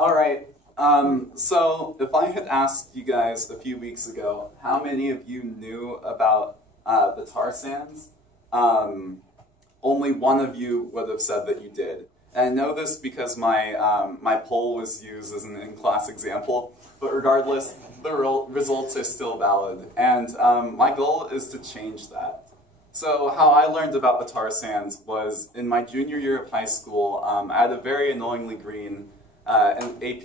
All right. So if I had asked you guys a few weeks ago, how many of you knew about the tar sands? Only one of you would have said that you did. And I know this because my poll was used as an in-class example, but regardless, the results are still valid. And my goal is to change that. So how I learned about the tar sands was in my junior year of high school. I had a very annoyingly green an AP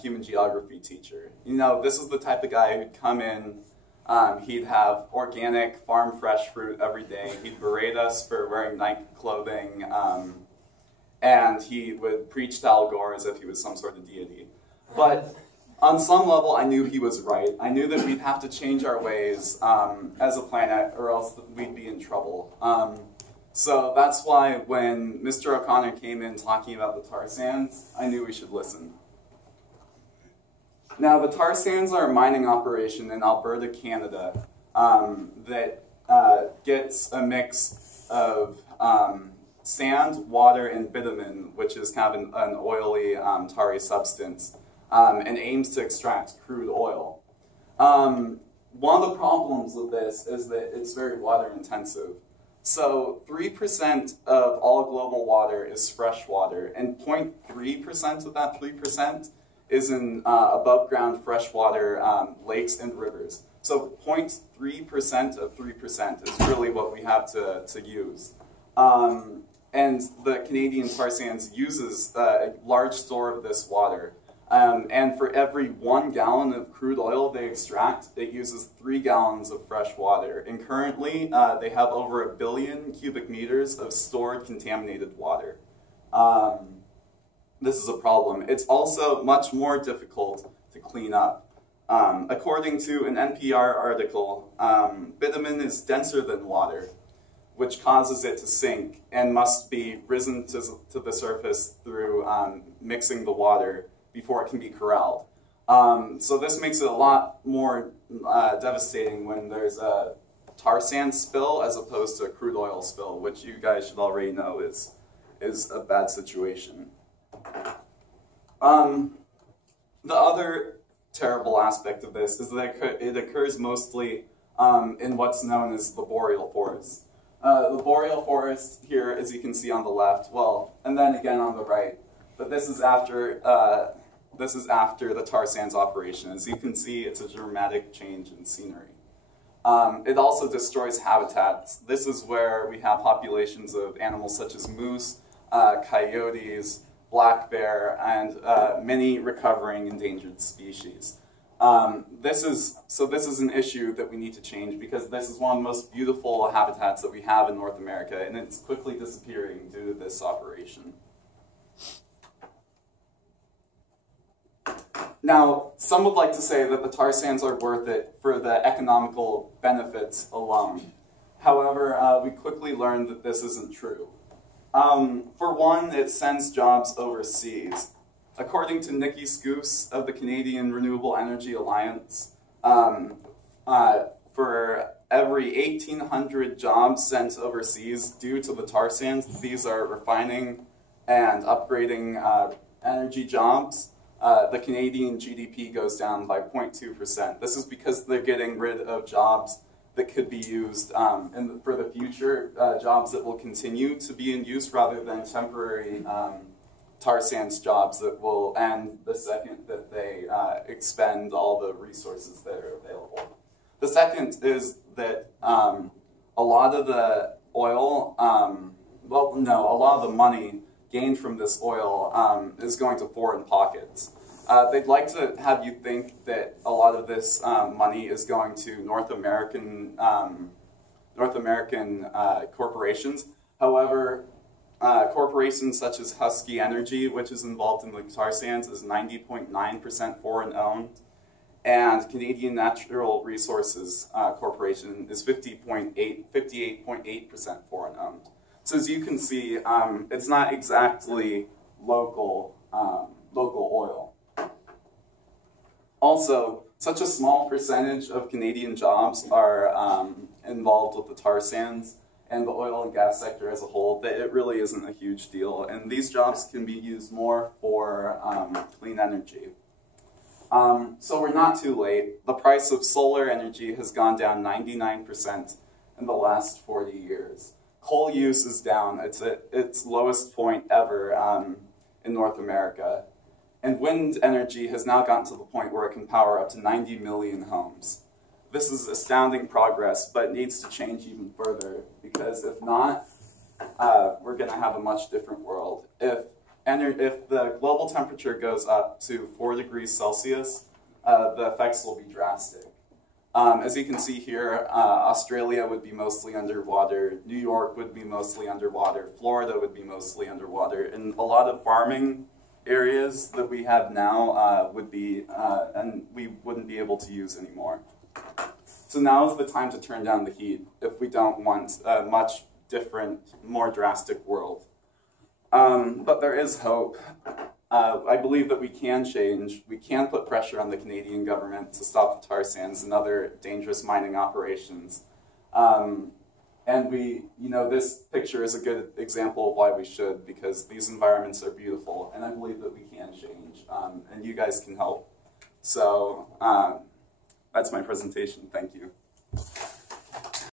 human geography teacher. You know, this is the type of guy who'd come in, he'd have organic, farm fresh fruit every day, he'd berate us for wearing Nike clothing, and he would preach to Al Gore as if he was some sort of deity. But on some level, I knew he was right. I knew that we'd have to change our ways as a planet, or else we'd be in trouble. So that's why when Mr. O'Connor came in talking about the tar sands, I knew we should listen. Now, the tar sands are a mining operation in Alberta, Canada, that gets a mix of sand, water, and bitumen, which is kind of an oily, tarry substance, and aims to extract crude oil. One of the problems with this is that it's very water intensive. So 3% of all global water is fresh water, and 0.3% of that 3% is in above ground freshwater lakes and rivers. So 0.3% of 3% is really what we have to use. And the Canadian tar sands uses a large store of this water. And for every 1 gallon of crude oil they extract, it uses 3 gallons of fresh water. And currently, they have over 1 billion cubic meters of stored contaminated water. This is a problem. It's also much more difficult to clean up. According to an NPR article, bitumen is denser than water, which causes it to sink and must be risen to the surface through mixing the water before it can be corralled. So this makes it a lot more devastating when there's a tar sand spill as opposed to a crude oil spill, which you guys should already know is a bad situation. The other terrible aspect of this is that it occurs mostly in what's known as the boreal forest. The boreal forest here, as you can see on the left, well, and then again on the right, but this is after the tar sands operation. As you can see, it's a dramatic change in scenery. It also destroys habitats. This is where we have populations of animals such as moose, coyotes, black bear, and many recovering endangered species. This is an issue that we need to change because this is one of the most beautiful habitats that we have in North America, and it's quickly disappearing due to this operation. Now, some would like to say that the tar sands are worth it for the economical benefits alone. However, we quickly learned that this isn't true. For one, it sends jobs overseas. According to Nikki Scoos of the Canadian Renewable Energy Alliance, for every 1,800 jobs sent overseas due to the tar sands, these are refining and upgrading energy jobs, the Canadian GDP goes down by 0.2%. This is because they're getting rid of jobs that could be used for the future, jobs that will continue to be in use rather than temporary tar sands jobs that will end the second that they expend all the resources that are available. The second is that a lot of the oil, a lot of the money gained from this oil is going to foreign pockets. They'd like to have you think that a lot of this money is going to North American corporations. However, corporations such as Husky Energy, which is involved in the tar sands, is 90.9% foreign owned, and Canadian Natural Resources Corporation is 58.8% foreign owned. So as you can see, it's not exactly local oil. Also, such a small percentage of Canadian jobs are involved with the tar sands, and the oil and gas sector as a whole, that it really isn't a huge deal. And these jobs can be used more for clean energy. So we're not too late. The price of solar energy has gone down 99% in the last 40 years. Coal use is down. It's at its lowest point ever in North America. And wind energy has now gotten to the point where it can power up to 90 million homes. This is astounding progress, but it needs to change even further, because if not, we're going to have a much different world. If the global temperature goes up to 4 degrees Celsius, the effects will be drastic. As you can see here, Australia would be mostly underwater, New York would be mostly underwater, Florida would be mostly underwater, and a lot of farming areas that we have now would be, and we wouldn't be able to use anymore. So now is the time to turn down the heat if we don't want a much different, more drastic world. But there is hope. I believe that we can change. We can put pressure on the Canadian government to stop the tar sands and other dangerous mining operations. And this picture is a good example of why we should, because these environments are beautiful, and I believe that we can change, and you guys can help. So that's my presentation. Thank you.